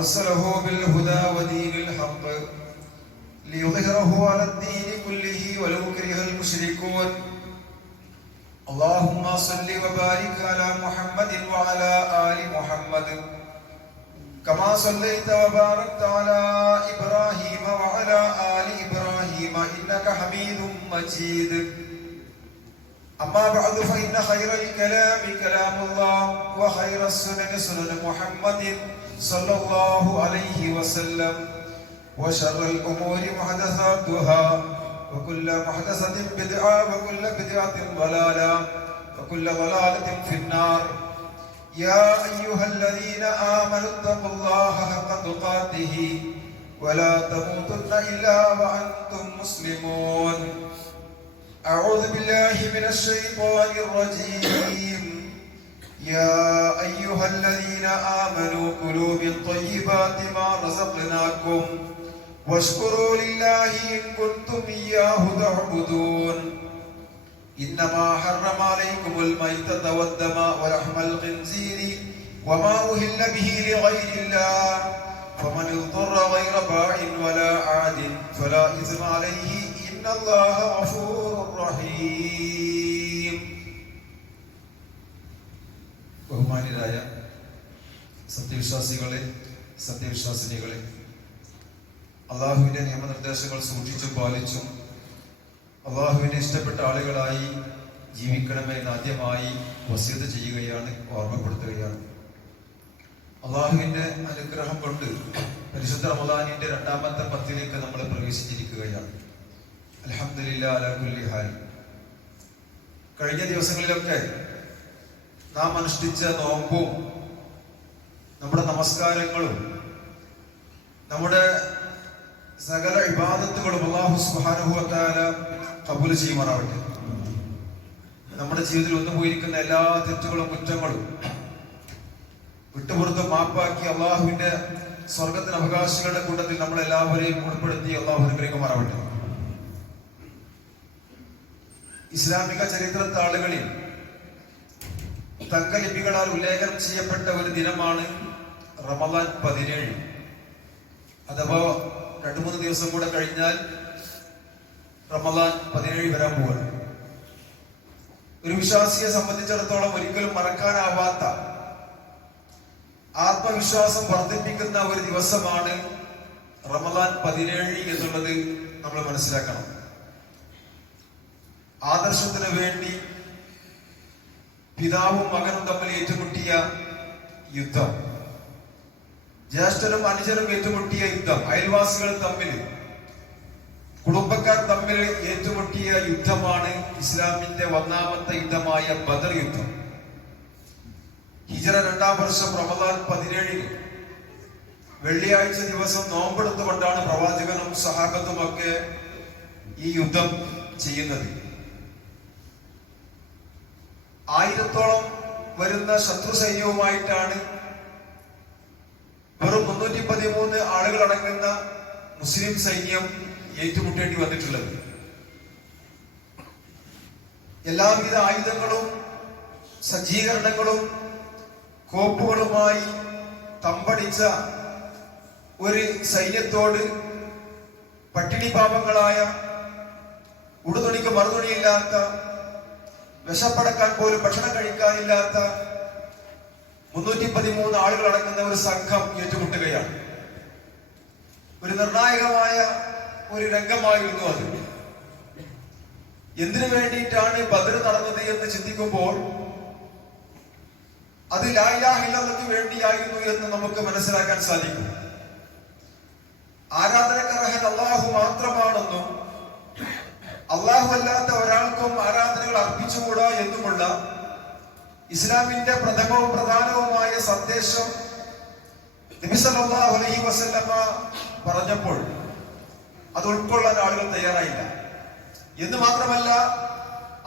أرسله بالهدى ودين الحق ليظهره على الدين كله ولو كره المشركون اللهم صل وبارك على محمد وعلى آل محمد كما صليت وباركت على إبراهيم وعلى آل إبراهيم إنك حميد مجيد أما بعد فإن خير الكلام كلام الله وخير السنن سنن محمد صلى الله عليه وسلم وشر الأمور محدثاتها وكل محدثة بدعة وكل بدعة ضلالة وكل ضلالة في النار. يا أيها الذين آمنوا اتقوا الله حق تقاته ولا تموتن إلا وأنتم مسلمون. أعوذ بالله من الشيطان الرجيم. يا أيها الذين آمنوا كلوا من طيبات ما رزقناكم واشكروا لله إن كنتم إياه تعبدون. إنما حرم عليكم الميتة والدم ولحم الخنزير وما أهل به لغير الله. فمن اضطر غير باع ولا عاد فلا إثم عليه إن الله غفور رحيم. ബഹുമാന്യരായ സത്യവിശ്വാസികളെ സത്യവിശ്വാസിനികളെ അള്ളാഹുവിന്റെ നിയമനിർദ്ദേശങ്ങൾ സൂക്ഷിച്ചും പാലിച്ചും അള്ളാഹുവിനെ ഇഷ്ടപ്പെട്ട ആളുകളായി ജീവിക്കണമെന്ന് ആദ്യമായി വസീത് ചെയ്യുകയാണ് ഓർമ്മപ്പെടുത്തുകയാണ്. അള്ളാഹുവിന്റെ അനുഗ്രഹം കൊണ്ട് പരിശുദ്ധ റമദാനിന്റെ രണ്ടാമത്തെ പത്തിലേക്ക് നമ്മൾ പ്രവേശിച്ചിരിക്കുകയാണ്. അലഹമില്ല അലഹുല്ലി കഴിഞ്ഞ ദിവസങ്ങളിലൊക്കെ നാം അനുഷ്ഠിച്ച നോമ്പും നമ്മുടെ നമസ്കാരങ്ങളും നമ്മുടെ സകല വിവാദത്തുകളും അള്ളാഹു സുഹാനുഭവത്താല കബൂൽ ചെയ്യുമാറാവട്ടെ. നമ്മുടെ ജീവിതത്തിൽ ഒന്നു പോയിരിക്കുന്ന എല്ലാ തെറ്റുകളും കുറ്റങ്ങളും വിട്ടുപുറത്ത് മാപ്പാക്കി അള്ളാഹുവിന്റെ സ്വർഗത്തിന് അവകാശികളുടെ കൂട്ടത്തിൽ നമ്മൾ എല്ലാവരെയും ഉൾപ്പെടുത്തി അള്ളാഹു അനുഗ്രഹിക്കുമാറാവട്ടെ. ഇസ്ലാമിക ചരിത്രത്തെ ആളുകളിൽ തങ്കലിപികളാൽ ഉല്ലേഖനം ചെയ്യപ്പെട്ട ഒരു ദിനമാണ് റമദാൻ പതിനേഴ്. അഥവാ രണ്ടു മൂന്ന് ദിവസം കൂടെ കഴിഞ്ഞാൽ റമദാൻ പതിനേഴ് വരാൻ പോവാണ്. ഒരു വിശ്വാസിയെ സംബന്ധിച്ചിടത്തോളം ഒരിക്കലും മറക്കാനാവാത്ത ആത്മവിശ്വാസം വർദ്ധിപ്പിക്കുന്ന ഒരു ദിവസമാണ് റമദാൻ പതിനേഴ് എന്നുള്ളത് നമ്മൾ മനസ്സിലാക്കണം. ആദർശത്തിന് വേണ്ടി പിതാവും മകനും തമ്മിൽ ഏറ്റുമുട്ടിയ യുദ്ധം. ജ്യേഷ്ഠനും അനുജനും ഏറ്റുമുട്ടിയ യുദ്ധം. അയൽവാസികൾ തമ്മിൽ കുടുംബക്കാർ തമ്മിൽ ഏറ്റുമുട്ടിയ യുദ്ധമാണ് ഇസ്ലാമിന്റെ ഒന്നാമത്തെ യുദ്ധമായ ബദർ യുദ്ധം. ഹിജറ രണ്ടാം വർഷം റമദാൻ പതിനേഴിന് വെള്ളിയാഴ്ച ദിവസം നോമ്പെടുത്തുകൊണ്ടാണ് പ്രവാചകനും സഹാബത്തുമൊക്കെ ഈ യുദ്ധം ചെയ്യുന്നത്. ആയിരത്തോളം വരുന്ന ശത്രു സൈന്യവുമായിട്ടാണ് വെറും മുന്നൂറ്റി പതിമൂന്ന് ആളുകൾ അടങ്ങുന്ന മുസ്ലിം സൈന്യം ഏറ്റുമുട്ടേണ്ടി വന്നിട്ടുള്ളത്. എല്ലാവിധ ആയുധങ്ങളും സജ്ജീകരണങ്ങളും കോപ്പുകളുമായി തമ്പടിച്ച ഒരു സൈന്യത്തോട് പട്ടിണി പാപങ്ങളായ ഉടുതുണിക്ക് മറുതുണിയില്ലാത്ത വിശപ്പടക്കാൻ പോലും ഭക്ഷണം കഴിക്കാനില്ലാത്ത മുന്നൂറ്റി പതിമൂന്ന് ആളുകൾ അടങ്ങുന്ന ഒരു സംഘം ഏറ്റുമുട്ടുകയാണ്. ഒരു നിർണായകമായ ഒരു രംഗമായിരുന്നു അത്. എന്തിനു വേണ്ടിയിട്ടാണ് ബദർ നടന്നത് എന്ന് ചിന്തിക്കുമ്പോൾ അത് ലായിലാഹില്ലക്ക് വേണ്ടിയായിരുന്നു എന്ന് നമുക്ക് മനസ്സിലാക്കാൻ സാധിക്കും. ആരാധനക്കർഹൻ അള്ളാഹു മാത്രമാണെന്നും അള്ളാഹു അല്ലാത്ത ഒരാൾക്കും ആരാധനകൾ അർപ്പിച്ചുകൂടാ എന്നുമുള്ള ഇസ്ലാമിന്റെ പ്രഥമവും പ്രധാനവുമായ സന്ദേശം നബി സല്ലല്ലാഹു അലൈഹി വസല്ലമ പറഞ്ഞപ്പോൾ അത് ഉൾക്കൊള്ളാൻ ആളുകൾ തയ്യാറായില്ല. എന്ന് മാത്രമല്ല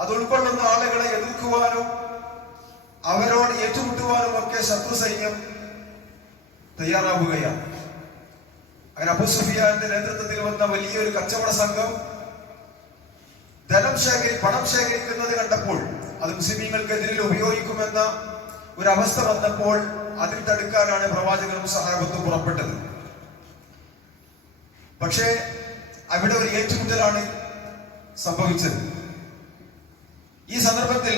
അത് ഉൾക്കൊള്ളുന്ന ആളുകളെ എതിർക്കുവാനും അവരോട് ഏറ്റുമുട്ടുവാനും ഒക്കെ ശത്രു സൈന്യം തയ്യാറാവുകയാണ്. അങ്ങനെ അബു സുഫിയാന്റെ നേതൃത്വത്തിൽ വന്ന വലിയൊരു കച്ചവട സംഘം ധനം ശേഖരി പണം ശേഖരിക്കുന്നത് കണ്ടപ്പോൾ അത് മുസ്ലിമീങ്ങൾക്കെതിരിൽ ഉപയോഗിക്കുമെന്ന ഒരു അവസ്ഥ വന്നപ്പോൾ അതിൽ തടുക്കാനാണ് പ്രവാചകനും സഹാബത്തും പുറപ്പെട്ടത്. പക്ഷേ അവിടെ ഒരു ഏറ്റുമുട്ടലാണ് സംഭവിച്ചത്. ഈ സന്ദർഭത്തിൽ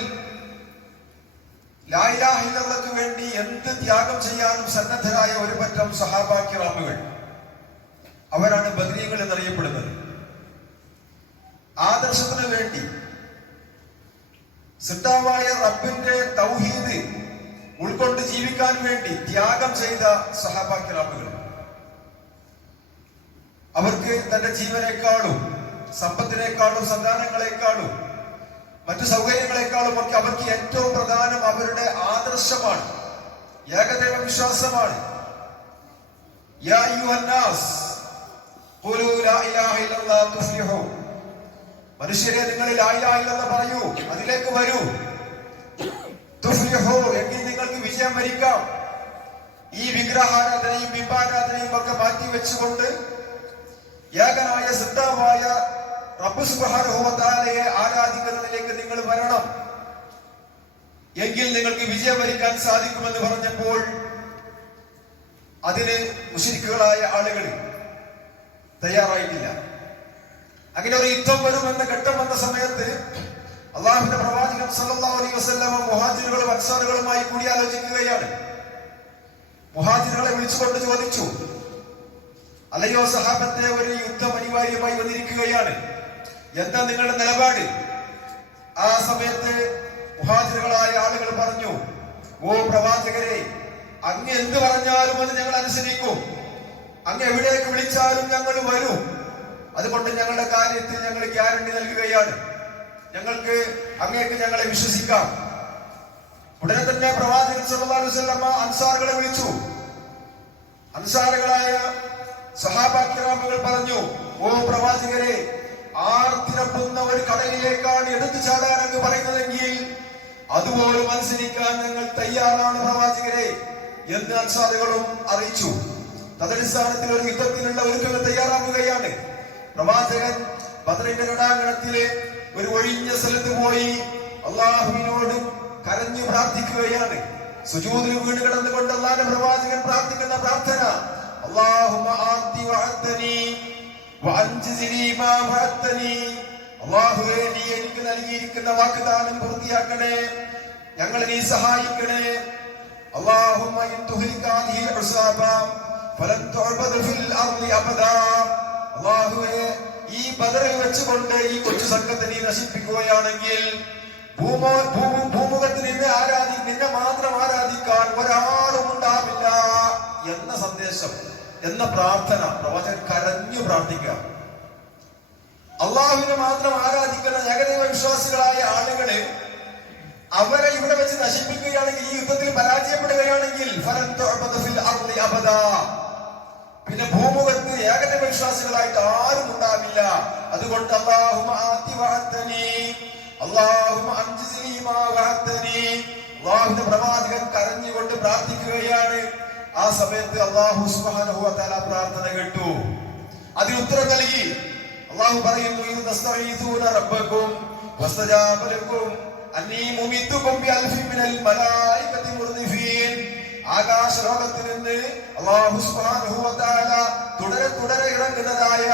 ലായിലാഹിതങ്ങൾക്ക് വേണ്ടി എന്ത് ത്യാഗം ചെയ്യാനും സന്നദ്ധരായ ഒരു പറ്റം സഹാബാക്കിറാമുകൾ അവരാണ് ബദ്രീങ്ങൾ എന്നറിയപ്പെടുന്നത്. ആദർശത്തിന് വേണ്ടി. സിദ്ധാവായ റബ്ബിന്റെ തൗഹീദ് ഉൾക്കൊണ്ട് ജീവിക്കാൻ വേണ്ടി ത്യാഗം ചെയ്ത സഹാബാക്കിറാമുകൾ. അവർക്ക് തന്റെ ജീവനേക്കാളും സമ്പത്തിനേക്കാളും സന്താനങ്ങളെക്കാളും മറ്റു സൗകര്യങ്ങളെക്കാളും ഒക്കെ അവർക്ക് ഏറ്റവും പ്രധാനം അവരുടെ ആദർശമാണ്. ഏകദൈവ വിശ്വാസമാണ്. യാ അയ്യുഹന്നാസ് ഖുലു ലാ ഇലാഹ ഇല്ലല്ലാഹ് മനുഷ്യരെ നിങ്ങളിൽ ഇല്ലല്ലാഹ് പറയൂ. അതിലേക്ക് വരൂ. എങ്കിൽ നിങ്ങൾക്ക് വിജയം വരിക്കാം. ഈ വിഗ്രഹാരാധനയും ബിംബാരാധനയും ഒക്കെ മാറ്റി വെച്ചുകൊണ്ട് ഏകനായ സിദ്ധാവായ റബ്ബ് സുബ്ഹാനഹു വ തആലയെ ആരാധിക്കുന്നതിലേക്ക് നിങ്ങൾ വരണം. എങ്കിൽ നിങ്ങൾക്ക് വിജയം വരിക്കാൻ സാധിക്കുമെന്ന് പറഞ്ഞപ്പോൾ അതിന് മുഷിരിക്കുകളായ ആളുകൾ തയ്യാറായിട്ടില്ല. അങ്ങനെ ഒരു യുദ്ധം വരുമെന്ന ഘട്ടം വന്ന സമയത്ത് അള്ളാഹുവിന്റെ പ്രവാചകൻ സല്ലല്ലാഹു അലൈഹി വസല്ലമ മുഹാജിറുകളും അൻസാറുകളുമായി കൂടിയാലോചിക്കുകയാണ്. മുഹാജിറുകളെ വിളിച്ചുകൊണ്ട് ചോദിച്ചു അലയോ സഹാബത്തെ ഒരു യുദ്ധം അനിവാര്യമായി വന്നിരിക്കുകയാണ്. എന്താ നിങ്ങളുടെ നിലപാട്? ആ സമയത്ത് മുഹാജിറുകളായ ആളുകൾ പറഞ്ഞു ഓ പ്രവാചകരെ അങ്ങ് എന്ത് പറഞ്ഞാലും അത് ഞങ്ങൾ അനുസരിക്കും. അങ്ങ് എവിടേക്ക് വിളിച്ചാലും ഞങ്ങൾ വരും. അതുകൊണ്ട് ഞങ്ങളുടെ കാര്യത്തിൽ ഞങ്ങൾ ഗ്യാരണ്ടി നൽകുകയാണ്. ഞങ്ങൾക്ക് അങ്ങേക്ക് ഞങ്ങളെ വിശ്വസിക്കാം. ഉടനെ തന്നെ പ്രവാചകൻ വസല്ലമ അൻസാറുകളെ വിളിച്ചു. അൻസാറുകളായ സഹാബാക്കിറാമുകൾ പറഞ്ഞു ഓ പ്രവാചകരെ ആർത്തിരപ്പുന്ന ഒരു കടലിലേക്കാണ് എടുത്തു അങ്ങ് പറയുന്നതെങ്കിൽ അതുപോലും അനുസരിക്കാൻ ഞങ്ങൾ തയ്യാറാണ് പ്രവാചകരെ എന്ന് അൻസാറുകളും അറിയിച്ചു. തദടിസ്ഥാനത്തിൽ ഒരു യുദ്ധത്തിനുള്ള ഒരുക്കങ്ങൾ തയ്യാറാവുകയാണ് പ്രവാചകൻ ബദ്രയുടെ തടാകത്തിലെ ഒരു ഒഴിഞ്ഞ സ്ഥലത്ത് പോയി അള്ളാഹുവിനോട് കരഞ്ഞു പ്രാർത്ഥിക്കുകയാണ്. സുജൂതിൽ വീട് കിടന്നുകൊണ്ട് അള്ളാഹ് പ്രവാചകൻ പ്രാർത്ഥിക്കുന്ന പ്രാർത്ഥന അള്ളാഹുവേ നീ എനിക്ക് നൽകിയിരിക്കുന്ന വാഗ്ദാനം പൂർത്തിയാക്കണേ ഞങ്ങളെ നീ സഹായിക്കണേ. അള്ളാഹുമ്മ ഇൻ തുഹിക്കാഹി ഫലൻ തുഅബദ ഫിൽ അർളി അബദാ. അള്ളാഹുവേ ഈ ബദറിൽ വെച്ചുകൊണ്ട് ഈ കൊച്ചു സംഘത്തെ നീ നശിപ്പിക്കുകയാണെങ്കിൽ ഭൂമോ ഭൂമു ഭൂമുഖത്ത് നിന്നെ ആരാധി നിന്നെ മാത്രം ആരാധിക്കാൻ ഒരാളും ഉണ്ടാവില്ല എന്ന സന്ദേശം എന്ന പ്രാർത്ഥന പ്രവചൻ കരഞ്ഞു പ്രാർത്ഥിക്കുക അള്ളാഹുവിനെ മാത്രം ആരാധിക്കുന്ന ഏകദൈവ വിശ്വാസികളായ ആളുകളെ അവരെ ഇവിടെ വെച്ച് നശിപ്പിക്കുകയാണെങ്കിൽ ഈ യുദ്ധത്തിൽ പരാജയപ്പെടുകയാണെങ്കിൽ. പിന്നെ ഭൂമുഖത്ത് ഏകദൈവ വിശ്വാസികളായിട്ട് ആരും ഉണ്ടാവില്ല. അതുകൊണ്ട് അള്ളാഹു പ്രവാചകൻ കരഞ്ഞുകൊണ്ട് പ്രാർത്ഥിക്കുകയാണ്. ആ സമയത്ത് അള്ളാഹു വ പ്രാർത്ഥന കേട്ടു. അതിന് ഉത്തരം നൽകി. അള്ളാഹു പറയുന്നു റബ്ബക്കും അന്നീ മുമിത്തുക്കും മിനൽ മലായികതി മുർദിഫീൻ ആകാശ ലോകത്തിൽ നിന്ന് തആല തുടരെ തുടരെ ഇറങ്ങുന്നതായ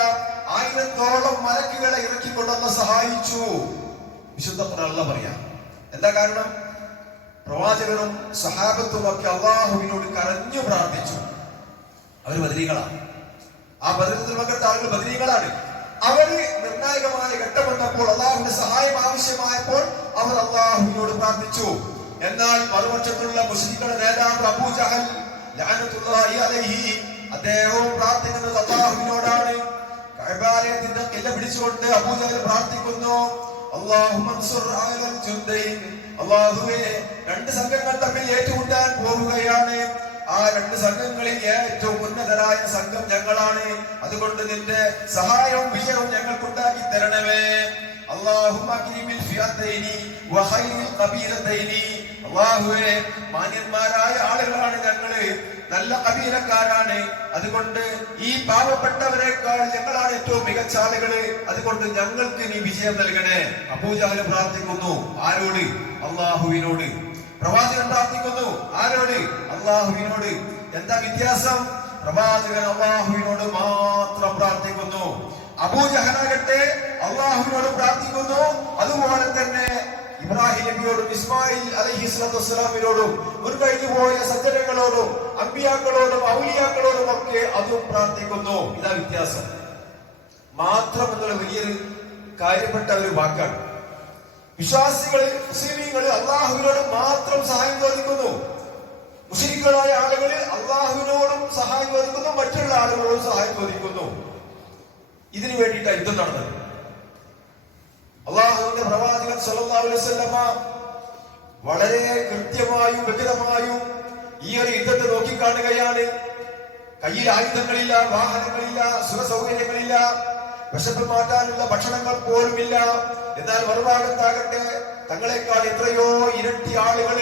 ആയിരത്തോളം മലക്കുകളെ ഇറക്കിക്കൊണ്ടെന്ന് സഹായിച്ചു. വിശുദ്ധ ഖുർആനിൽ പറയാം എന്താ കാരണം? പ്രവാചകനും സഹാബത്തും ഒക്കെ അള്ളാഹുവിനോട് കരഞ്ഞു പ്രാർത്ഥിച്ചു. അവർ ബദരീകളാണ് ആ ബദരീത്തിൽ പങ്കെടുത്ത ആളുകൾ ബദരീകളാണ് അവർ നിർണായകമായ ഘട്ടമുണ്ടപ്പോൾ അള്ളാഹുവിന്റെ സഹായം ആവശ്യമായപ്പോൾ അവർ അള്ളാഹുവിനോട് പ്രാർത്ഥിച്ചു. എന്നാൽ മറുപക്ഷത്തുള്ള മുസ്ലിങ്ങളുടെ നേതാവ് അബൂജഹൽ ജഹൽ പ്രാർത്ഥിക്കുന്നത് പിടിച്ചുകൊണ്ട് അബൂജഹൽ പ്രാർത്ഥിക്കുന്നു. രണ്ട് തമ്മിൽ ഏറ്റുമുട്ടാൻ ആ രണ്ട് സംഘങ്ങളിൽ ഏറ്റവും ഉന്നതരായ സംഘം ഞങ്ങളാണ്. അതുകൊണ്ട് നിന്റെ സഹായവും വിജയവും ഞങ്ങൾക്കുണ്ടാക്കി തരണമേ. അള്ളാഹു അള്ളാഹുവിനെ മാന്യന്മാരായ ആളുകളാണ് ഞങ്ങൾ. നല്ല കബീലക്കാരാണ് അതുകൊണ്ട് ഈ പാവപ്പെട്ടവരെക്കാൾ ഞങ്ങളാണ് ഏറ്റവും മികച്ച ആളുകൾ. അതുകൊണ്ട് ഞങ്ങൾക്ക് നീ വിജയം നൽകണേ. അബൂജാൽ പ്രാർത്ഥിക്കുന്നു. ആരോട്? അള്ളാഹുവിനോട്. പ്രവാചകൻ പ്രാർത്ഥിക്കുന്നു. ആരോട്? അള്ളാഹുവിനോട്. എന്താ വ്യത്യാസം? പ്രവാചകൻ അള്ളാഹുവിനോട് മാത്രം പ്രാർത്ഥിക്കുന്നു. അബൂജഹനാകട്ടെ അള്ളാഹുവിനോട് പ്രാർത്ഥിക്കുന്നു. അലൈഹി സ്വലാത്തു മുൻകഴിഞ്ഞു പോയ സജ്ജനങ്ങളോടും അമ്പിയാക്കളോടും ഔലിയാക്കളോടും ഒക്കെ അതും പ്രാർത്ഥിക്കുന്നു. ഇതാ വ്യത്യാസം. മാത്രം എന്നുള്ള വലിയൊരു കാര്യപ്പെട്ട ഒരു വാക്കാണ്. വിശ്വാസികൾ മുസ്ലിമീങ്ങൾ അള്ളാഹുവിനോട് മാത്രം സഹായം ചോദിക്കുന്നു. മുസ്ലിങ്ങളായ ആളുകൾ അള്ളാഹുവിനോടും സഹായം ചോദിക്കുന്നു മറ്റുള്ള ആളുകളോടും സഹായം ചോദിക്കുന്നു. ഇതിനു വേണ്ടിയിട്ടാണ് യുദ്ധം നടന്നത്. അള്ളാഹുവിന്റെ പ്രവാചകൻ സല്ലാ അലൈഹി വസല്ലമ വളരെ കൃത്യമായും വ്യക്തമായും ഈ ഒരു യുദ്ധത്തെ നോക്കിക്കാണുകയാണ്. കയ്യിൽ ആയുധങ്ങളില്ല വാഹനങ്ങളില്ല സുഖസൗകര്യങ്ങളില്ല വിശപ്പ് മാറ്റാനുള്ള ഭക്ഷണങ്ങൾ പോലുമില്ല. എന്നാൽ മറുഭാഗത്താകട്ടെ തങ്ങളെക്കാൾ എത്രയോ ഇരട്ടി ആളുകൾ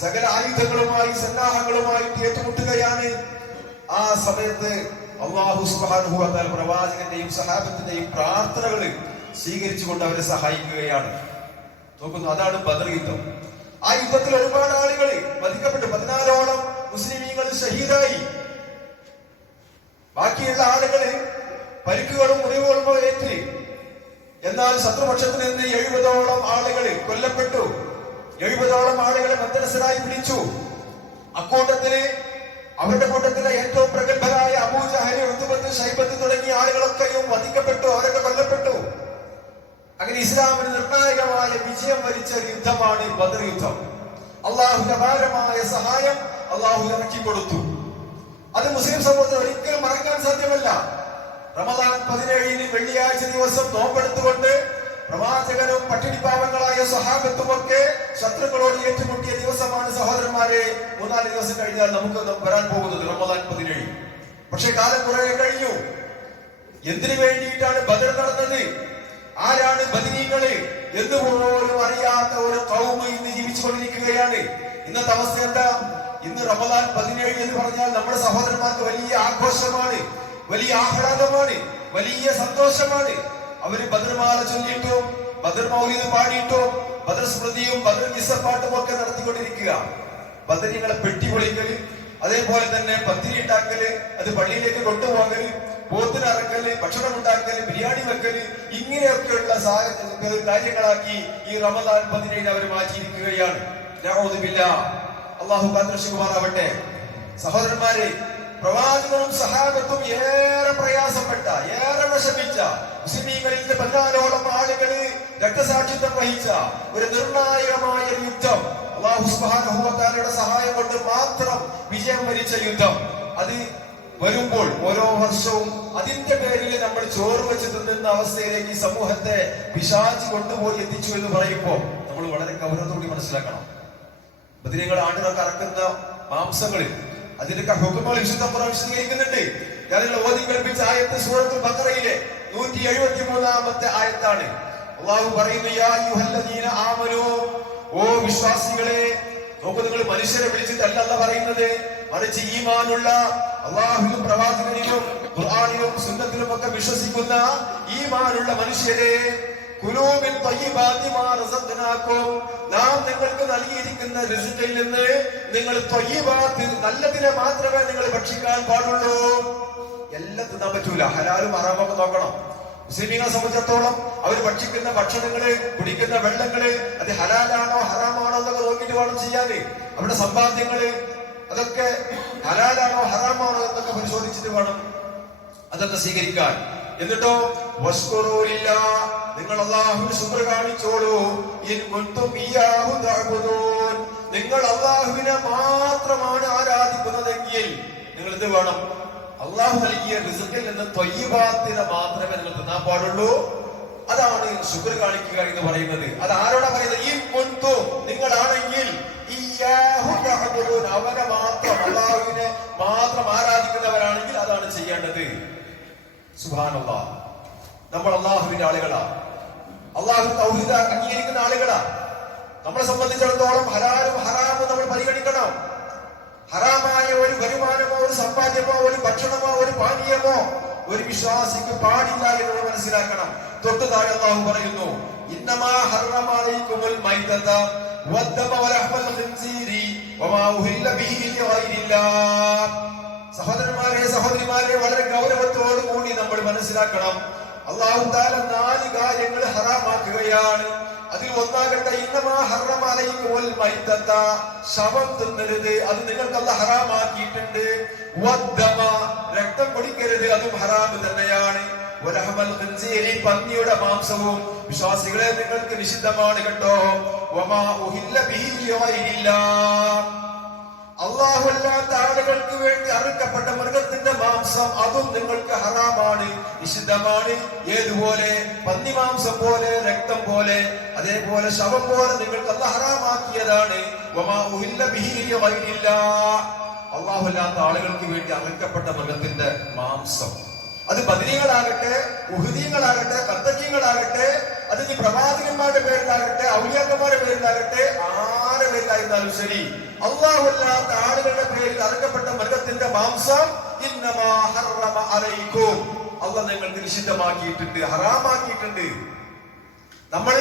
സകല ആയുധങ്ങളുമായി സന്നാഹങ്ങളുമായി ഏറ്റുമുട്ടുകയാണ്. ആ സമയത്ത് അള്ളാഹു തആല പ്രവാചകന്റെയും സഹാബത്തിന്റെയും പ്രാർത്ഥനകൾ സ്വീകരിച്ചുകൊണ്ട് അവരെ സഹായിക്കുകയാണ്. നോക്കുന്നു അതാണ് ബദർ യുദ്ധം. ആ യുദ്ധത്തിൽ ഒരുപാട് ആളുകൾ വധിക്കപ്പെട്ടു. പതിനാലോളം മുസ്ലിമീങ്ങൾ ഷഹീദായി. ബാക്കിയുള്ള ആളുകൾ പരിക്കുകളും മുറിവുകളും ഏറ്റ് എന്നാൽ ശത്രുപക്ഷത്തിൽ നിന്ന് എഴുപതോളം ആളുകൾ കൊല്ലപ്പെട്ടു. എഴുപതോളം ആളുകളെ മദ്രസരായി പിടിച്ചു. അക്കൂട്ടത്തിൽ അവരുടെ കൂട്ടത്തിലെ ഏറ്റവും പ്രഗത്ഭരായ അബൂജഹരി ഉദ്ബത്ത് ഷൈബത്ത് തുടങ്ങിയ ആളുകളൊക്കെയും വധിക്കപ്പെട്ടു. അവരൊക്കെ കൊല്ലപ്പെട്ടു. അങ്ങനെ ഇസ്ലാമിന് നിർണായകമായ വിജയം വരിച്ച ഒരു യുദ്ധമാണ് ബദർ യുദ്ധം. അള്ളാഹുന്റെ അപാരമായ സഹായം അള്ളാഹു ഇറക്കി കൊടുത്തു. അത് മുസ്ലിം സമൂഹത്തിൽ ഒരിക്കലും മറക്കാൻ സാധ്യമല്ല. റമദാൻ പതിനേഴിന് വെള്ളിയാഴ്ച ദിവസം നോമ്പെടുത്തുകൊണ്ട് പ്രവാചകനും പട്ടിണിപ്പാവങ്ങളായ സഹാബത്തും ഒക്കെ ശത്രുക്കളോട് ഏറ്റുമുട്ടിയ ദിവസമാണ് സഹോദരന്മാരെ. മൂന്നാൽ ദിവസം കഴിഞ്ഞാൽ നമുക്ക് വരാൻ പോകുന്നത് റമദാൻ പതിനേഴ്. പക്ഷെ കാലം കുറെ കഴിഞ്ഞു. എന്തിനു വേണ്ടിയിട്ടാണ് ബദർ നടന്നത്? ആരാണ് ബദിനീങ്ങളെ എന്ന് പോലും അറിയാത്ത ഒരു കൗമ ഇന്ന് ജീവിച്ചുകൊണ്ടിരിക്കുകയാണ്? ഇന്നത്തെ അവസ്ഥ എന്താ? ഇന്ന് റമദാൻ പതിനേഴ് എന്ന് പറഞ്ഞാൽ നമ്മുടെ സഹോദരന്മാർക്ക് വലിയ ആഘോഷമാണ് വലിയ ആഹ്ലാദമാണ് വലിയ സന്തോഷമാണ്. അവർ ഭദ്രമാല ചൊല്ലിയിട്ടോ ബദർ മൗലിത് ഭദ്രസ്മൃതിയും ബദർ കിസ്സപ്പാട്ടും ഒക്കെ നടത്തിക്കൊണ്ടിരിക്കുക. ഭദ്രങ്ങളെ പെട്ടി പൊളിക്കൽ അതേപോലെ തന്നെ പത്തിരി ഉണ്ടാക്കൽ അത് പള്ളിയിലേക്ക് കൊണ്ടുപോകൽ പോത്തിന് അറക്കൽ ഭക്ഷണം ഉണ്ടാക്കൽ ബിരിയാണി വെക്കൽ ഇങ്ങനെയൊക്കെയുള്ള കാര്യങ്ങളാക്കി ഈ റമദാൻ പതിനേഴ് അവർ മാറ്റിയിരിക്കുകയാണ്. അള്ളാഹു കുമാറാവട്ടെ സഹോദരന്മാരെ പ്രവാചകനും സഹാബത്തും ഏറെ പ്രയാസപ്പെട്ട ഏറെ വിഷമിച്ച മുസ്ലിമീങ്ങളിൽ പതിനാലോളം ആളുകൾ രക്തസാക്ഷിത്വം വഹിച്ച ഒരു നിർണായകമായ യുദ്ധം. അള്ളാഹു സുബ്ഹാനഹു വ തആലയുടെ സഹായം കൊണ്ട് മാത്രം വിജയം വരിച്ച യുദ്ധം. അത് വരുമ്പോൾ ഓരോ വർഷവും അതിന്റെ പേരിൽ നമ്മൾ ചോറ് വെച്ച് തിന്നുന്ന അവസ്ഥയിലേക്ക് ഈ സമൂഹത്തെ പിശാചി കൊണ്ടുപോയി എത്തിച്ചു എന്ന് പറയുമ്പോൾ നമ്മൾ വളരെ ഗൗരവത്തോടെ മനസ്സിലാക്കണം. ബദിനങ്ങൾ ആണ്ടുകൾ കറക്കുന്ന മാംസങ്ങളിൽ അതിന്റെ ഹുക്കുമ്പോൾ വിശുദ്ധ പുറം വിശദീകരിക്കുന്നുണ്ട്. ഞാനുള്ള ഓതി കൽപ്പിച്ച ആയത്ത് സൂറത്തുൽ ബക്കറയിലെ നൂറ്റി എഴുപത്തി മൂന്നാമത്തെ ആയത്താണ് പറയുന്നു ഓ വിശ്വാസികളെ നോക്കൂ നിങ്ങൾ മനുഷ്യരെ വിളിച്ചിട്ടല്ല പറയുന്നത്. മറിച്ച് ഈമാനുള്ള അള്ളാഹുവിലും പ്രവാചകനെയും ഖുർആാനിലും സുന്നത്തിലും ഒക്കെ വിശ്വസിക്കുന്ന ഈ മാനുള്ള മനുഷ്യരെ റസഖ്നാക്കും. നാം നിങ്ങൾക്ക് നൽകിയിരിക്കുന്ന റിസ്കിൽ നിന്ന് നിങ്ങൾ ത്വയ്യിബാത്ത് നല്ലതിനെ മാത്രമേ നിങ്ങൾ ഭക്ഷിക്കാൻ പാടുള്ളൂ. എല്ലാം തിന്നാൻ പറ്റൂല. ഹലാലും അറാമൊക്കെ നോക്കണം. മുസ്ലിമീങ്ങളെ സംബന്ധിച്ചിടത്തോളം അവർ ഭക്ഷിക്കുന്ന ഭക്ഷണങ്ങൾ കുടിക്കുന്ന വെള്ളങ്ങൾ അത് ഹലാലാണോ ഹറാമാണോ എന്നൊക്കെ നോക്കിയിട്ട് വേണം ചെയ്യാതെ അവരുടെ സമ്പാദ്യങ്ങൾ അതൊക്കെ ഹലാലാണോ ഹറാമാണോ എന്നൊക്കെ പരിശോധിച്ചിട്ട് വേണം അതൊക്കെ സ്വീകരിക്കാൻ. എന്നിട്ടോ നിങ്ങൾ അള്ളാഹുവിന് ശുക്ർ കാണിച്ചോളൂ. നിങ്ങൾ അള്ളാഹുവിനെ മാത്രമാണ് ആരാധിക്കുന്നതെങ്കിൽ നിങ്ങൾ എന്ത് വേണം? അള്ളാഹു നൽകിയ റിസക്കിൽ നിന്ന് ത്വയ്യബാത്തിനെ മാത്രമേ നിങ്ങൾ തിന്നാൻ പാടുള്ളൂ. അതാണ് ശുക്ർ കാണിക്കുക എന്ന് പറയുന്നത്. അത് ആരോടാ പറയുന്നത്? ഈ കൊന്തു നിങ്ങളാണെങ്കിൽ അവനെ മാത്രം അള്ളാഹുവിനെ മാത്രം ആരാധിക്കുന്നവരാണെങ്കിൽ അതാണ് ചെയ്യേണ്ടത്. സുഹാനുള്ള നമ്മൾ അള്ളാഹുവിന്റെ ആളുകളാ. അള്ളാഹു തൗഹീദ് അംഗീകരിക്കുന്ന ആളുകളാ. നമ്മളെ സംബന്ധിച്ചിടത്തോളം ഹലാലും ഹറാമും നമ്മൾ പരിഗണിക്കണം. ഹറാമായ ഒരു വരുമാനമോ ഒരു സമ്പാദ്യമോ ഒരു ഭക്ഷണമോ ഒരു പാനീയമോ ഒരു വിശ്വാസിക്ക് പാടില്ല എന്ന് മനസ്സിലാക്കണം. തൊട്ടു താഴെ അള്ളാഹു പറയുന്നു ഇന്നമാ ഹറമാലൈക്കുമുൽ മൈതത. വദ്ദമ الخنزير وما വമാ ഉഹില്ല ബിഹി الله സഹോദരന്മാരെ സഹോദരിമാരെ വളരെ ഗൗരവത്തോടു കൂടി നമ്മൾ മനസ്സിലാക്കണം. അള്ളാഹു താല നാല് കാര്യങ്ങൾ ഹറാമാക്കുകയാണ്. അതിൽ ഒന്നാകട്ടെ ഇന്നമാ ഹറമാലയിക്കോൽ മൈത്തത്ത ശവം തിന്നരുത് അത് നിങ്ങൾക്ക് അല്ല ഹറാമാക്കിയിട്ടുണ്ട്. രക്തം കുടിക്കരുത് അതും ഹറാമ് തന്നെയാണ്. പന്നിയുടെ മാംസവും വിശ്വാസികളെ നിങ്ങൾക്ക് നിഷിദ്ധമാണ് കേട്ടോ. അള്ളാഹുല്ലാത്ത ആളുകൾക്ക് വേണ്ടി അറുക്കപ്പെട്ട മൃഗത്തിന്റെ മാംസം അതും നിങ്ങൾക്ക് ഹറാമാണ് നിഷിദ്ധമാണ്. ഏതുപോലെ? പന്നി മാംസം പോലെ രക്തം പോലെ അതേപോലെ ശവം പോലെ നിങ്ങൾക്ക് അത് ഹറാമാക്കിയതാണ്. അള്ളാഹുല്ലാത്ത ആളുകൾക്ക് വേണ്ടി അറുക്കപ്പെട്ട മൃഗത്തിന്റെ മാംസം. അത് ബദരീകളാകട്ടെ ഉഹുദീങ്ങളാകട്ടെ കർത്തകീങ്ങളാകട്ടെ അത് ഇനി പ്രവാചകന്മാരുടെ പേരിലാകട്ടെ ഔലിയാക്കന്മാരുടെ പേരിലാകട്ടെ ആരുടെ പേരിലായിരുന്നാലും ശരി. അള്ളാഹുല്ലാത്ത ആളുകളുടെ പേരിൽ അറുക്കപ്പെട്ട മൃഗത്തിന്റെ മാംസം ഇന്നമാ ഹറമ അലൈക്കും. അള്ളാഹ് നിങ്ങൾക്ക് നിഷിദ്ധമാക്കിയിട്ടുണ്ട് ഹറാമാക്കിയിട്ടുണ്ട്. നമ്മൾ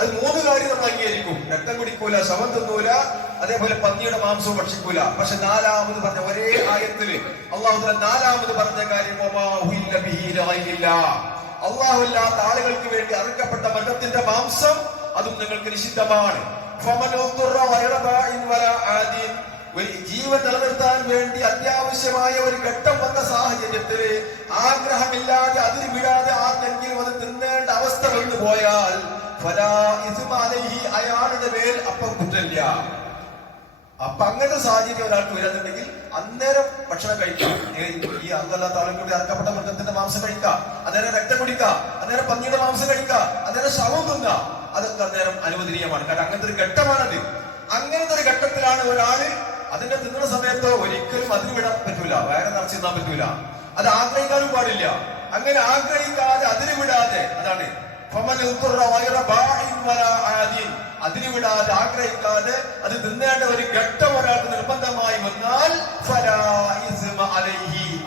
അത് മൂന്ന് കാര്യം നമ്മൾ അംഗീകരിക്കും രക്തം കുടിക്കൂല ശവം തിന്നൂല അതേപോലെ പന്നിയുടെ മാംസവും ഭക്ഷിക്കൂല. പക്ഷെ നാലാമത് പറഞ്ഞ ഒരേ ആയത്തിൽ അള്ളാഹു നാലാമത് പറഞ്ഞ കാര്യം അള്ളാഹുല്ലാത്ത ആളുകൾക്ക് വേണ്ടി അറുക്കപ്പെട്ട മൃഗത്തിന്റെ മാംസം അതും നിങ്ങൾക്ക് നിഷിദ്ധമാണ്. ജീവൻ നിലനിർത്താൻ വേണ്ടി അത്യാവശ്യമായ ഒരു ഘട്ടം വന്ന സാഹചര്യത്തിൽ ആഗ്രഹമില്ലാതെ അതിന് വിടാതെ ആർക്കെങ്കിലും അത് തിന്നേണ്ട അവസ്ഥ വന്നു പോയാൽ അയാളുടെ മേൽ അപ്പം കുറ്റമില്ല. അപ്പൊ അങ്ങനത്തെ സാഹചര്യം ഒരാൾക്ക് വരാന്നുണ്ടെങ്കിൽ അന്നേരം ഭക്ഷണം കഴിക്കാം. ഈ അന്നല്ലാത്ത ആളും കൂടി അർക്കപ്പെട്ട മൃഗത്തിന്റെ മാംസം കഴിക്കാം. അന്നേരം രക്തം കുടിക്കാം. അന്നേരം പന്നിയുടെ മാംസം കഴിക്കാം. അന്നേരം ശവം തിന്നാം. അതൊക്കെ അന്നേരം അനുവദനീയമാണ്. കാരണം അങ്ങനത്തെ ഒരു ഘട്ടമാണത്. അങ്ങനത്തെ ഒരു ഘട്ടത്തിലാണ് ഒരാൾ അതിന്റെ തിന്നുന്ന സമയത്ത് ഒരിക്കലും അതിന് വിടാൻ പറ്റൂല. വയറ് നിറച്ച് തിന്നാൻ പറ്റൂല. അത് ആഗ്രഹിക്കാനും പാടില്ല. അങ്ങനെ ആഗ്രഹിക്കാതെ അതിന് വിടാതെ അതാണ് ഫമൻ ഉദ്ദുറ ഗൈറ ബാഇൻ അതിന് വിടാതെ ആഗ്രഹിക്കാതെ അത് തിന്നേണ്ട ഒരു ഘട്ടം ഒരാൾക്ക് നിർബന്ധമായി വന്നാൽ.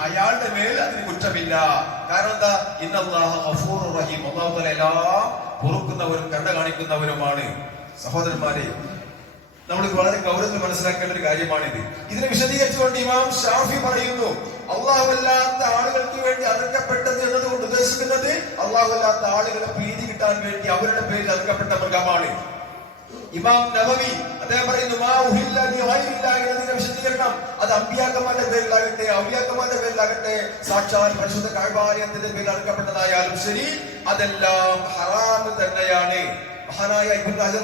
അയാളുടെ മേൽ അതിന് കുറ്റമില്ല. കാരണം എന്താ? ഇന്നല്ലാഹ റഹീം. തആല എല്ലാം പൊറുക്കുന്നവരും കരുണ കാണിക്കുന്നവരുമാണ്. സഹോദരന്മാരെ നമ്മൾ വളരെ ഗൗരവത്തിൽ മനസ്സിലാക്കേണ്ട ഒരു കാര്യമാണിത്. ഇതിനെ വിശദീകരിച്ചുകൊണ്ട് ഇമാം ഷാഫി പറയുന്നു അള്ളാഹുവല്ലാത്ത ആളുകൾക്ക് വേണ്ടി അറുക്കപ്പെട്ടത് എന്നതുകൊണ്ട് ഉദ്ദേശിക്കുന്നത് അള്ളാഹുവല്ലാത്ത ആളുകളെ പ്രീതി കിട്ടാൻ വേണ്ടി അവരുടെ പേരിൽ അറുക്കപ്പെട്ട മൃഗമാണ്. ഇമാം നബവി അദ്ദേഹം പറയുന്നു മാ ഉഹില്ല നീ വായില്ല എന്നതിന്റെ വിശദീകരണം. അത് അമ്പിയാക്കന്മാരുടെ പേരിലാകട്ടെ അമ്പിയാക്കന്മാരുടെ പേരിലാകട്ടെ സാക്ഷാൽ പരിശുദ്ധ കഴബാലയത്തിന്റെ പേരിൽ അറുക്കപ്പെട്ടതായാലും ശരി അതെല്ലാം ഹറാമ് തന്നെയാണ്. മഹാനായ ഇബ്നു ഹജർ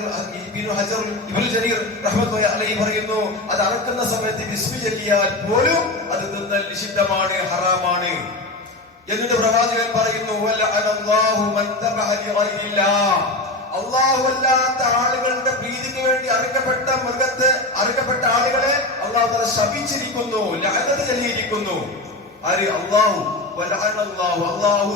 ഇബ്നു ഹജർ ഇബ്നു ജരീർ റഹ്മത്തുള്ളാഹി അലൈഹി പറയുന്നു അത് അറക്കുന്ന സമയത്ത് ബിസ്മി പോലും അത് തിന്നൽ നിഷിദ്ധമാണ് ഹറാമാണ്. എന്നിട്ട് പ്രവാചകൻ പറയുന്നു. അല്ലാഹുവല്ലാത്ത ആളുകളുടെ പ്രീതിക്ക് വേണ്ടി അറുക്കപ്പെട്ട മൃഗത്തെ അറുക്കപ്പെട്ട ആളുകളെ അള്ളാഹു ശപിച്ചിരിക്കുന്നു ലഅനത്ത് ചൊല്ലിയിരിക്കുന്നു. ആര്? അള്ളാഹു അള്ളാഹു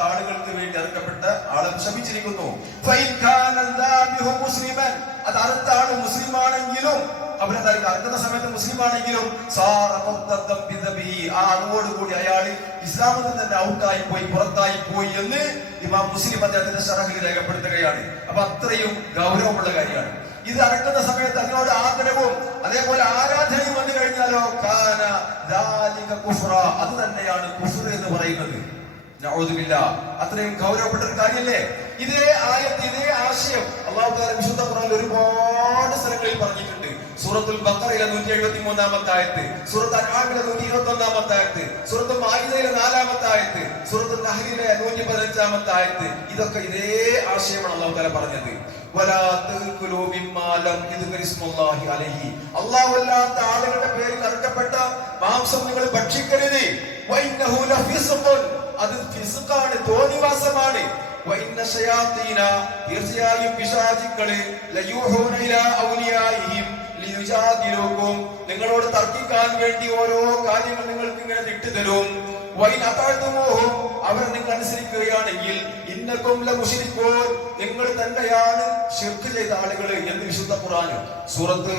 ആളുകൾക്ക് വേണ്ടി അറുക്കപ്പെട്ട ആളെ ശപിച്ചിരിക്കുന്നു. അത് അറുത്ത മുസ്ലിമാണെങ്കിലും അവരെന്തായാലും അറുക്കുന്ന സമയത്ത് മുസ്ലിമാണെങ്കിലും ആ അറിവോട് കൂടി അയാൾ ഇസ്ലാമിൽ നിന്ന് തന്നെ ഔട്ടായി പോയി പുറത്തായി പോയി എന്ന് ഇമാം മുസ്ലിം അദ്ദേഹത്തിന്റെ ഷറഹിൽ രേഖപ്പെടുത്തുകയാണ്. അപ്പൊ അത്രയും ഗൗരവമുള്ള കാര്യമാണ്. ഇത് അടക്കുന്ന സമയത്ത് അതിനോട് ആഗ്രഹവും അതേപോലെ ആരാധനയും വന്നു കഴിഞ്ഞാലോ കാന കുഫ്ര. അത് തന്നെയാണ് കുഫർ എന്ന് പറയുന്നത്. അത്രയും ഗൗരവപ്പെട്ട ഒരു കാര്യല്ലേ? ഇതേ ആയത്ത് ഇതേ ആശയം അള്ളാഹു വിശുദ്ധ ഖുർആനിൽ ഒരുപാട് സ്ഥലങ്ങളിൽ പറഞ്ഞിട്ടുണ്ട്. സൂറത്തുൽ ബക്കറയിലെ നൂറ്റി എഴുപത്തി മൂന്നാമത്തെ ആയത്ത് സൂറത്ത് അനാമിലെ നൂറ്റി ഇരുപത്തി ഒന്നാമത്തെ ആയത്ത് സൂറത്ത് മാഹിദയിലെ നാലാമത്തെ ആയത്ത് സൂറത്ത് നഹലിലെ നൂറ്റി പതിനഞ്ചാമത്തെ ആയത്ത്. ഇതൊക്കെ ഇതേ ആശയമാണ് അള്ളാഹു താല പറഞ്ഞത്. ആളുകളുടെ പേരിൽ അറക്കപ്പെട്ട മാംസം നിങ്ങൾ ഭക്ഷിക്കരുത്. അത് ഫിസ്ഖാണ് തോന്നിവാസമാണ്. നിങ്ങളോട് തർക്കിക്കാൻ വേണ്ടി ഓരോ കാര്യങ്ങൾ നിങ്ങൾക്ക് ഇങ്ങനെ ഇട്ടുതരും അവരെ നിങ്ങൾ അനുസരിക്കുകയാണെങ്കിൽ ഇന്നക്കും മുഷിരിപ്പോൾ നിങ്ങൾ തന്നെയാണ് ഷിർക്ക് ചെയ്ത ആളുകൾ എന്ന് വിശുദ്ധ ഖുറാന് സൂറത്ത്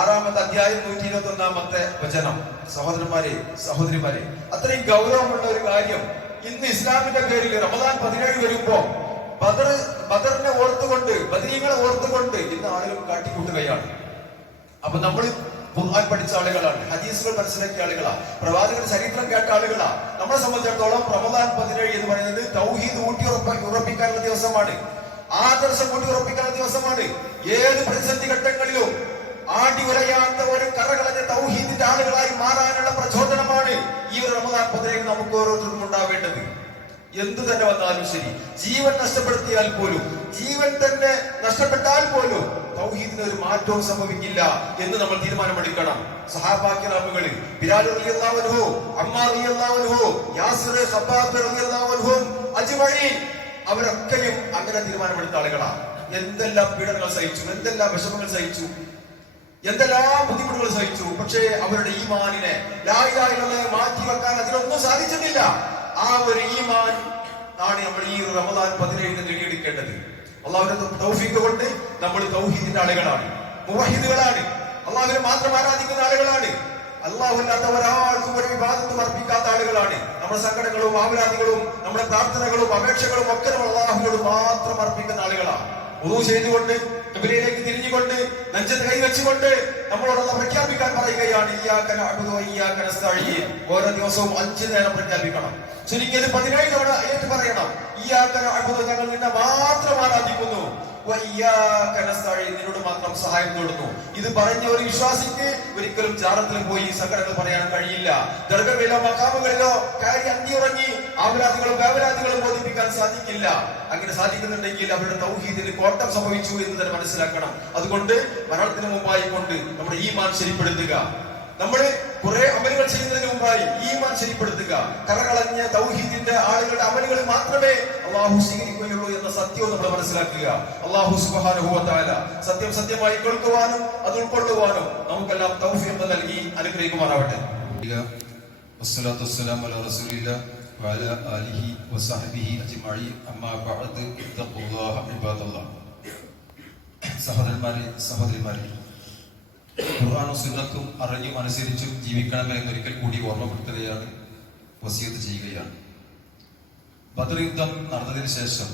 ആറാമത്തെ അധ്യായം നൂറ്റി ഇരുപത്തി ഒന്നാമത്തെ വചനം. സഹോദരന്മാരെ സഹോദരിമാരെ അത്രയും ഗൗരവമുള്ള ഒരു കാര്യം. ഇന്ന് ഇസ്ലാമിന്റെ പേരിൽ റമദാൻ പതിനേഴ് വരുമ്പോ ബദർ ബദറിനെ ഓർത്തുകൊണ്ട് ബദരീങ്ങളെ ഓർത്തുകൊണ്ട് ഇന്ന് ആളുകൾ കാട്ടിക്കൂട്ടുകയാണ്. അപ്പൊ നമ്മൾ ഖുർആൻ പഠിച്ച ആളുകളാണ് ഹദീസുകൾ മനസ്സിലാക്കിയ ആളുകളാണ് പ്രവാചകന്റെ ചരിത്രം കേട്ട ആളുകളാണ്. നമ്മളെ സംബന്ധിച്ചിടത്തോളം റമദാൻ പതിനേഴ് എന്ന് പറയുന്നത് തൗഹീദ് ഊട്ടി ഉറപ്പിക്കാനുള്ള ദിവസമാണ്. ആദർശം ഊട്ടി ഉറപ്പിക്കാനുള്ള ദിവസമാണ്. ഏത് പ്രതിസന്ധി ഘട്ടങ്ങളിലും ആടി ഉലയാത്ത ഒരു കറകളഞ്ഞ തൗഹീദിന്റെ ആളുകളായി മാറാനുള്ള പ്രചോദനമാണ് ഈ ഒരു റമദാൻ പതിനേഴ് നമുക്ക് ഓരോരുത്തർക്കും ഉണ്ടാവേണ്ടത്. എന്തു തന്നെ വന്നാലും ശരി. ജീവൻ നഷ്ടപ്പെടുത്തിയാൽ പോലും ജീവൻ തന്നെ നഷ്ടപ്പെട്ടാൽ പോലും തൗഹീദിന് ഒരു മാറ്റവും സംഭവിക്കില്ല എന്ന് നമ്മൾ തീരുമാനമെടുക്കണം. സഹാബാക്കിറാമുകൾ ബിലാൽ റളിയല്ലാഹു അമ്മാ റളിയല്ലാഹു യാസിർ ഖബ്ബാബ് റളിയല്ലാഹു അജ്മഈൻ അവരൊക്കെയും അങ്ങനെ തീരുമാനമെടുത്ത ആളുകളാണ്. എന്തെല്ലാം പീഡനങ്ങൾ സഹിച്ചു എന്തെല്ലാം വിഷമങ്ങൾ സഹിച്ചു എന്തെല്ലാം ബുദ്ധിമുട്ടുകൾ സഹിച്ചു പക്ഷേ അവരുടെ ഈമാനിനെ ലായിലായിലുള്ള മാറ്റി വെക്കാൻ അതിനൊന്നും സാധിച്ചിട്ടില്ല. ആ ഒരു ഈമാൻ ആണ് നമ്മൾ ഈ റമദാൻ പതിനേഴിന് നേടിയെടുക്കേണ്ടത്. അള്ളാഹുവിന്റെ തൗഫീഖ് കൊണ്ട് നമ്മൾ തൗഹീദിന്റെ ആളുകളാണ്. മുവഹിദുകളാണ്. അള്ളാഹുവിനെ മാത്രം ആരാധിക്കുന്ന ആളുകളാണ്. അള്ളാഹുല്ലാത്ത ഒരാൾക്കും ഒരു വിവാദത്തും അർപ്പിക്കാത്ത ആളുകളാണ്. നമ്മുടെ സങ്കടങ്ങളും ആവരാധികളും നമ്മുടെ പ്രാർത്ഥനകളും അപേക്ഷകളും ഒക്കെ നമ്മൾ അള്ളാഹുവിനോട് മാത്രം അർപ്പിക്കുന്ന ആളുകളാണ്. ഉദു ചെയ്തുകൊണ്ട് കിബിലയിലേക്ക് തിരിഞ്ഞുകൊണ്ട് നെഞ്ചത്ത് കൈവച്ചുകൊണ്ട് നമ്മളോടുള്ള പ്രഖ്യാപിക്കാൻ പറയുകയാണ് ഓരോ ദിവസവും അഞ്ചു നേരം പ്രഖ്യാപിക്കണം. ചുരുങ്ങിയത് പതിനേഴ് തവണ ഏറ്റു പറയണം ഈ ഇയ്യാക അഴുതോ ഞങ്ങൾ നിന്നെ മാത്രമാണ് നസ്തഈൻ നിന്നോട് മാത്രം സഹായം തേടുന്നു ഇത് പറഞ്ഞ ഒരു വിശ്വാസിക്ക് ഒരിക്കലും ജാറത്തിൽ പോയി സങ്കടങ്ങൾ പറയാൻ കഴിയില്ല. ദർഗങ്ങളിലോ മക്കാമുകളിലോ കയറി അന്തിയുറങ്ങി ആവലാദികളും വേവലാദികളും ബോധിപ്പിക്കാൻ സാധിക്കില്ല. അങ്ങനെ സാധിക്കുന്നുണ്ടെങ്കിൽ അവരുടെ തൗഹീദിന് കോട്ടം സംഭവിച്ചു എന്ന് തന്നെ മനസ്സിലാക്കണം. അതുകൊണ്ട് മരണത്തിന് മുമ്പായി കൊണ്ട് നമ്മുടെ മാൻ ശരിപ്പെടുത്തുക. നമ്മൾ കുറെ അമലുകൾ ചെയ്യുന്നതിന് മുമ്പായി ഈമാൻ ശരിപ്പെടുത്തുക കറകളഞ്ഞ തൗഹീദിന്റെ ആളുകളുടെ അമലുകൾ മാത്രമേ അള്ളാഹു സ്വീകരിക്കുകയുള്ളൂ എന്ന സത്യവും നമ്മൾ മനസ്സിലാക്കുക അള്ളാഹു സുബ്ഹാനഹു വ തആല സത്യം സത്യമായി കേൾക്കുവാനും അത് ഉൾക്കൊള്ളുവാനും നമുക്കെല്ലാം തൗഫീഖ് നൽകി അനുഗ്രഹിക്കുമാറാവട്ടെ والصلاة والسلام على رسول الله وعلى آله وصحبه أجمعين أما بعد اتقوا الله عباد الله സഹോദരന്മാരെ സഹോദരിമാരെ ഖുർആാനും സുന്നത്തും അറിഞ്ഞും അനുസരിച്ചും ജീവിക്കണമെന്ന് ഒരിക്കൽ കൂടി ഓർമ്മപ്പെടുത്തുകയാണ് വസീത്ത് ചെയ്യുകയാണ്. ബദർ യുദ്ധം നടന്നതിന് ശേഷം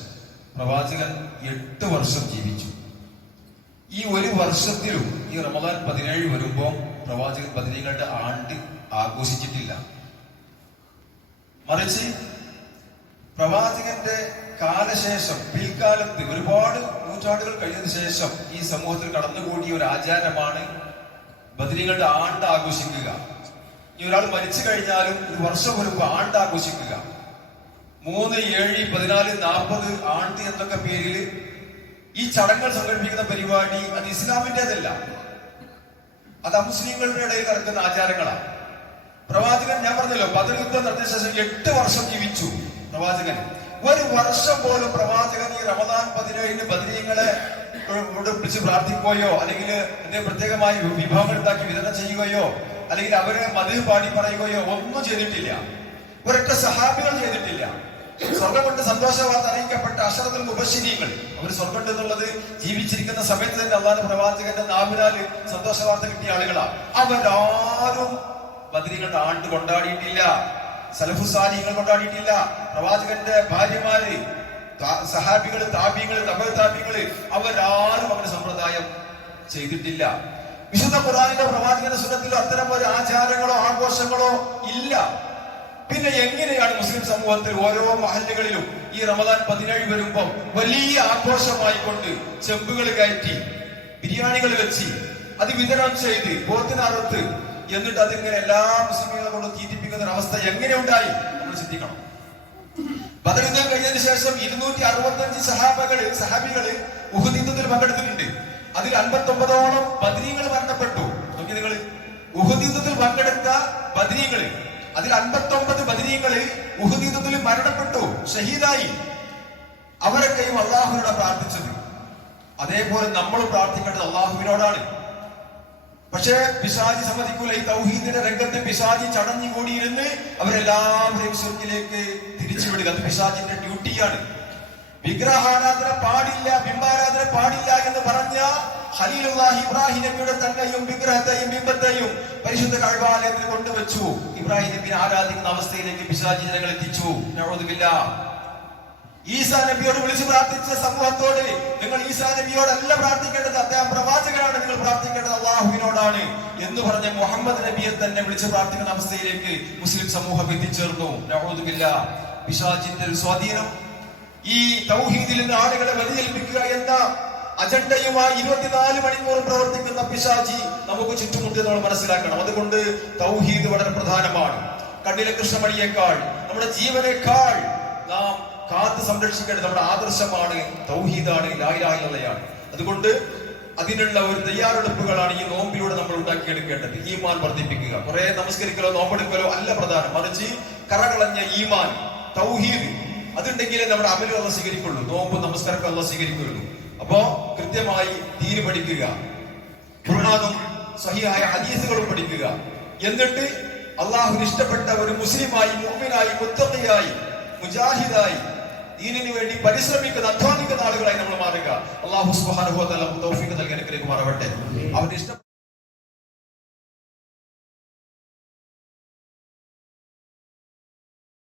പ്രവാചകൻ എട്ട് വർഷം ജീവിച്ചു. ഈ ഒരു വർഷത്തിലും ഈ റമദാൻ പതിനേഴ് വരുമ്പോൾ പ്രവാചകൻ പതിനേഴുകളുടെ ആണ്ട് ആഘോഷിച്ചിട്ടില്ല. മറിച്ച് പ്രവാചകന്റെ കാലശേഷം പിൽക്കാലത്ത് ഒരുപാട് നൂറ്റാണ്ടുകൾ കഴിഞ്ഞതിന് ശേഷം ഈ സമൂഹത്തിൽ കടന്നുകൂടിയ ഒരു ആചാരമാണ് ബദരികളുടെ ആണ്ട് ആഘോഷിക്കുക. ഇനി ഒരാൾ മരിച്ചു കഴിഞ്ഞാലും ഒരു വർഷം വരുമ്പോൾ ആണ്ട് ആഘോഷിക്കുക. മൂന്ന് ഏഴ് പതിനാല് നാൽപ്പത് ആണ്ട് എന്നൊക്കെ പേരിൽ ഈ ചടങ്ങുകൾ സംഘടിപ്പിക്കുന്ന പരിപാടി അത് ഇസ്ലാമിന്റേതല്ല അത് അമുസ്ലിങ്ങളുടെ ഇടയിൽ നടക്കുന്ന ആചാരങ്ങളാണ്. പ്രവാചകൻ ഞാൻ പറഞ്ഞല്ലോ ബദർ യുദ്ധം നടത്തിയ ശേഷം എട്ട് വർഷം ജീവിച്ചു പ്രവാചകൻ. ഒരു വർഷം പോലും പ്രവാചകൻ ഈ റമദാൻ പതിനേഴിന് ബദരീങ്ങളെ ഇവിടെ വിളിച്ച് പ്രാർത്ഥിക്കുകയോ അല്ലെങ്കിൽ എന്തെങ്കിലും പ്രത്യേകമായി വിഭവങ്ങൾ ഉണ്ടാക്കി വിതരണം ചെയ്യുകയോ അല്ലെങ്കിൽ അവരെ മതിൽ പാടി പറയുകയോ ഒന്നും ചെയ്തിട്ടില്ല. ഒരൊറ്റ സഹാബികൾ ചെയ്തിട്ടില്ല. സ്വർഗം കൊണ്ട് സന്തോഷവാർത്ത അറിയിക്കപ്പെട്ട അഷറത്തിൽ മുബശിരീങ്ങൾ അവർ സ്വർഗം എന്നുള്ളത് ജീവിച്ചിരിക്കുന്ന സമയത്ത് തന്നെ അള്ളാഹ് പ്രവാചകന്റെ നാവിനാല് സന്തോഷവാർത്ത കിട്ടിയ ആളുകളാണ്. അവരാരും ബദരികളുടെ ആണ്ട് കൊണ്ടാടിയിട്ടില്ല. സലഫുസാലിങ്ങൾ കൊണ്ടാടിയിട്ടില്ല. പ്രവാചകന്റെ ഭാര്യമാര് താ- സഹാബികൾ താപ്യങ്ങൾ തമിഴ് താപ്യങ്ങൾ അവരാരും അങ്ങനെ സമ്പ്രദായം ചെയ്തിട്ടില്ല. വിശുദ്ധ ഖുറാനിലെ പ്രവാചകന്റെ സുന്നത്തിലോ അത്തരം ഒരു ആചാരങ്ങളോ ആഘോഷങ്ങളോ ഇല്ല. പിന്നെ എങ്ങനെയാണ് മുസ്ലിം സമൂഹത്തിൽ ഓരോ മഹല്ലുകളിലും ഈ റമദാൻ പതിനേഴ് വരുമ്പോൾ വലിയ ആഘോഷമായിക്കൊണ്ട് ചെമ്പുകൾ കയറ്റി ബിരിയാണികൾ വെച്ച് അത് വിതരണം ചെയ്ത് പോത്തിനറുത്ത് എന്നിട്ട് അതിങ്ങനെ എല്ലാ മുസ്ലിങ്ങളെ കൊണ്ട് തീറ്റിപ്പിക്കുന്ന ഒരു അവസ്ഥ എങ്ങനെ ഉണ്ടായി നമ്മൾ ചിന്തിക്കണം. ബദർ യുദ്ധം കഴിഞ്ഞതിന് ശേഷം ഇരുന്നൂറ്റി അറുപത്തഞ്ച് സഹാബകൾ സഹാബികൾ ഉഹുദ് പങ്കെടുത്തിട്ടുണ്ട്. അതിൽ അൻപത്തി ഒമ്പതോളം ബദ്രീകൾ മരണപ്പെട്ടു. നോക്കി നിങ്ങൾ ഉഹുദ് പങ്കെടുത്ത ബദ്രീകൾ അതിൽ അൻപത്തി ഒമ്പത് ഉഹുദ് മരണപ്പെട്ടു. ഷഹീദായി. അവരൊക്കെയും അള്ളാഹുവിനോട് പ്രാർത്ഥിച്ചത്. അതേപോലെ നമ്മൾ പ്രാർത്ഥിക്കേണ്ടത് അള്ളാഹുവിനോടാണ്. പക്ഷേ പിശാജി സമ്മതിക്കൂല. ഈ തൗഹീദിന്റെ രംഗത്ത് പിശാജി ചടഞ്ഞു കൂടിയിരുന്ന് അവരെല്ലാവരെയും സ്വർഗിലേക്ക് തിരിച്ചുവിടുക പിശാചിന്റെ ഡ്യൂട്ടിയാണ്. വിഗ്രഹാരാധന പാടില്ല ബിംബാരാധന പാടില്ല എന്ന് പറഞ്ഞ ഖലീലുല്ലാഹി ഇബ്രാഹിം നബിയുടെ തന്നെയും വിഗ്രഹത്തെയും ബിംബത്തെയും പരിശുദ്ധ കഴിവാലയത്തിൽ കൊണ്ടുവച്ചു. ഇബ്രാഹിം നബിനെ ആരാധിക്കുന്ന അവസ്ഥയിലേക്ക് പിശാചി ജനങ്ങൾ എത്തിച്ചു. നഅൂദുബില്ല ഈസാ നബിയോട് വിളിച്ചു പ്രാർത്ഥിച്ച സമൂഹത്തോട് നിങ്ങൾ ഈസാ നബിയോടല്ല പ്രാർത്ഥിക്കേണ്ടത്. അദ്ദേഹം പ്രവാചകനാണ് നിങ്ങൾ പ്രാർത്ഥിക്കേണ്ടത് അള്ളാഹുവിനോടാണ് എന്ന് പറഞ്ഞ മുഹമ്മദ് നബിയെ തന്നെ വിളിച്ചു പ്രാർത്ഥിക്കുന്ന അവസ്ഥയിലേക്ക് മുസ്ലിം സമൂഹം എത്തിച്ചേർന്നു. നഅൂദുബില്ല പിശാചിന്റെ ഒരു സ്വാധീനം. ഈ തൗഹീദിൽ നിന്ന് ആളുകളെ വലിയേൽപ്പിക്കുക എന്ന അജണ്ടയുമായി ഇരുപത്തിനാല് മണിക്കൂർ പ്രവർത്തിക്കുന്ന പിശാചി നമുക്ക് ചുറ്റുമുണ്ട് നമ്മൾ മനസ്സിലാക്കണം. അതുകൊണ്ട് തൗഹീദ് വളരെ പ്രധാനമാണ്. കണ്ണിലെ കൃഷ്ണമണിയേക്കാൾ നമ്മുടെ ജീവനേക്കാൾ നാം കാത്ത് സംരക്ഷിക്കേണ്ടത് നമ്മുടെ ആദർശമാണ് തൗഹീദാണ് ലായിലായുള്ളയാണ് അതുകൊണ്ട് അതിനുള്ള ഒരു തയ്യാറെടുപ്പുകളാണ് ഈ നോമ്പിലൂടെ നമ്മൾ ഉണ്ടാക്കിയെടുക്കേണ്ടത്. ഈമാൻ വർദ്ധിപ്പിക്കുക. കുറെ നമസ്കരിക്കലോ നോമ്പെടുക്കലോ അല്ല പ്രധാനം. മറിച്ച് കറകളഞ്ഞ ഈമാൻ തൗഹീദ്. അതുണ്ടെങ്കിലേ നമ്മുടെ അമലും അല്ല സ്വീകരിക്കുള്ളൂ. നോമ്പ് നമസ്കാരം അല്ല സ്വീകരിക്കുള്ളൂ. അപ്പോ കൃത്യമായി തീര് പഠിക്കുക. ഖുർആാനും സഹിയായ ഹദീസുകളും പഠിക്കുക. എന്നിട്ട് അള്ളാഹു ഇഷ്ടപ്പെട്ട ഒരു മുസ്ലിമായി മുഅ്മിനായി മുത്തതയായി മുജാഹിദായി ദീനിന് വേണ്ടി പരിശ്രമിക്കുന്ന അധ്വാനിക്കുന്ന ആളുകളായി നമ്മൾ മാറുക. അള്ളാഹു നമുക്ക് തൗഫീഖ് നൽകി അനുഗ്രഹിക്കുമാറാവട്ടെ. അവന്റെ ഇഷ്ടം